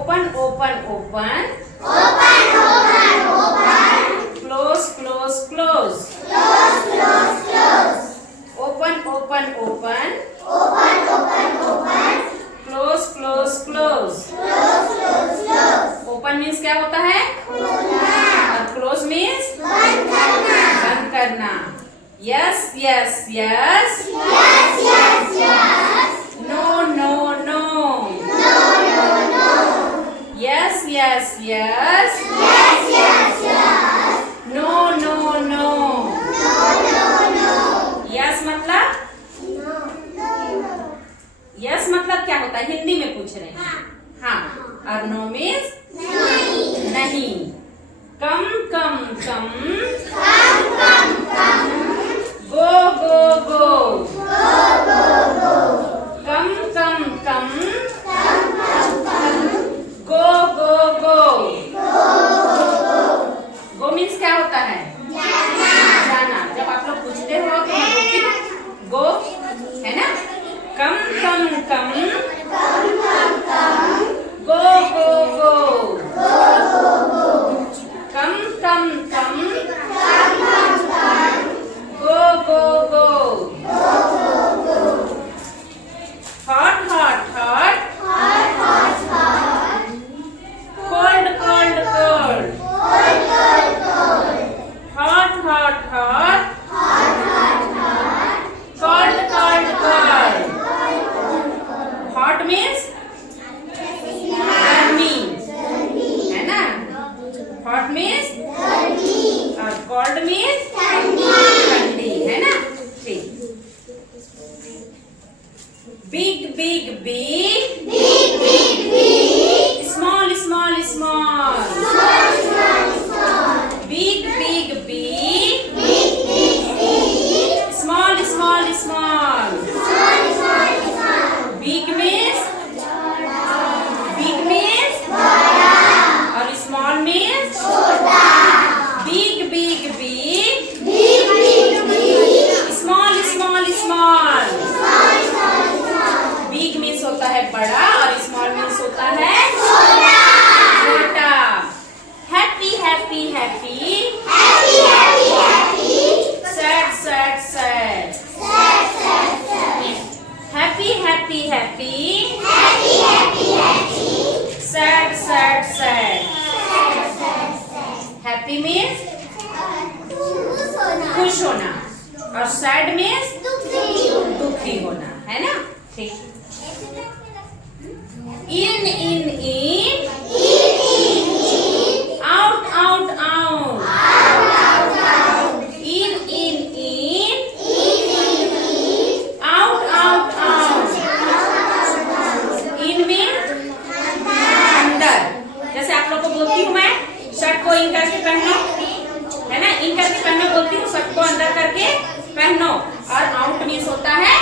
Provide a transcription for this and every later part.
open open open close close close open open open close close close open means क्या होता है और close means बंद करना yes yes yes no no no yes yes yes no no no yes मतलब यस मतलब क्या होता है हिंदी में पूछ रहे हैं हाँ और नो मीन्स नहीं कम come come go go go come come come go go go गो मीन्स क्या होता है जाना जब आप लोग पूछते हो तो गो है ना come come come go go go come come come go go go hot hot hot cold cold cold hot hot hot cold cold cold hot means गर्मी है ना हॉट मीन्स और कोल्ड मीन्स ठंडी है ना ठीक big big big small small small big big big small small small big means और small means big big big small small small big means होता है बड़ा और स्मॉल मीन्स होता है छोटा happy happy happy sad sad sad happy happy happy sad sad sad happy means खुश होना और सैड मीन्स दुखी होना है ना ठीक in in in out out out in in in out out out in means अंदर जैसे आप लोग को बोलती हूँ मैं शर्ट को इन करके पहनो है ना इन करके पहनो बोलती हूँ शर्ट को अंदर करके पहनो और आउट मीन्स होता है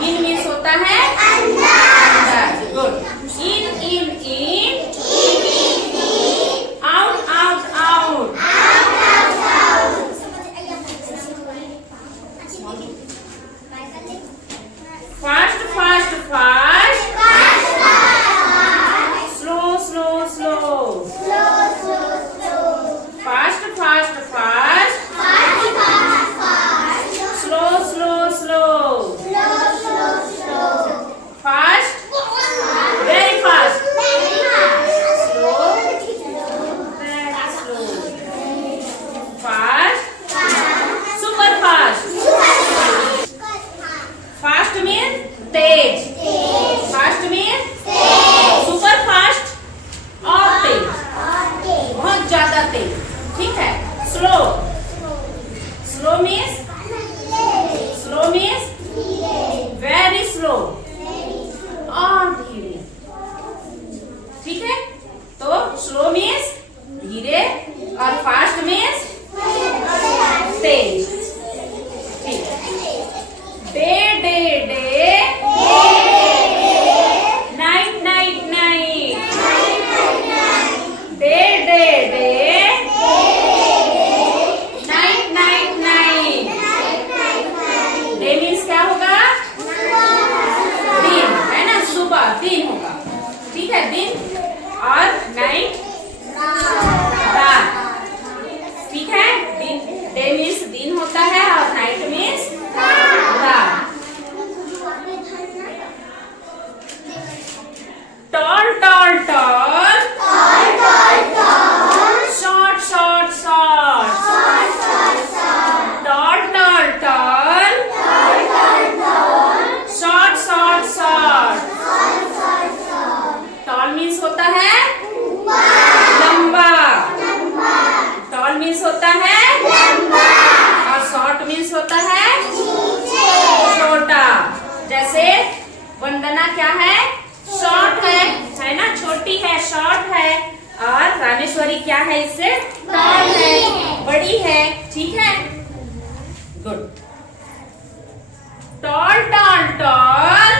इन मीन्स होता है अंदर good in in in out out out fast fast fast slow slow slow fast fast fast slow slow क्या है? शॉर्ट है ना, छोटी है, शॉर्ट है। और रामेश्वरी क्या है? इससे टॉल है, बड़ी है। ठीक है, good. Toll toll toll,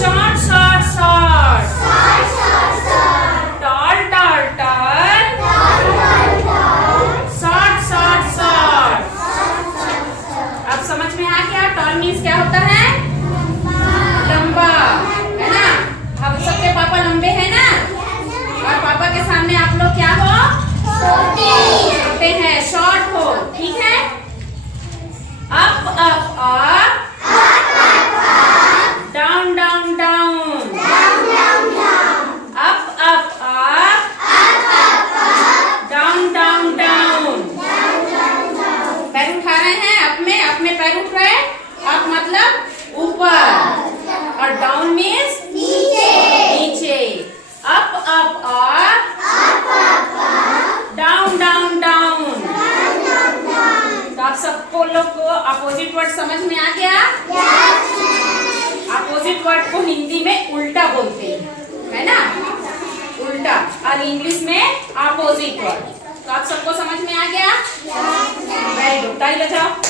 short short short, toll toll toll, short short short. अब समझ में आ गया टॉल मीन्स क्या होता है? लंबा, है ना। अब सबके पापा लंबे हैं ना, और पापा के सामने आप लोग क्या हो? छोटे हैं, शॉर्ट हो। ठीक है, up up up, down down down, up up up, down down down. पैर उठा रहे हैं, अप में पैर उठ रहे हैं। अप मतलब ऊपर, और डाउन मीन्स नीचे। Up up up, down down down. तो आप सबको लोग को अपोजिट वर्ड समझ में आ गया? अपोजिट वर्ड को हिंदी में उल्टा बोलते हैं, है ना, उल्टा, और इंग्लिश में अपोजिट वर्ड। तो आप सबको समझ में आ गया? वेरी गुड, ताली बजाओ।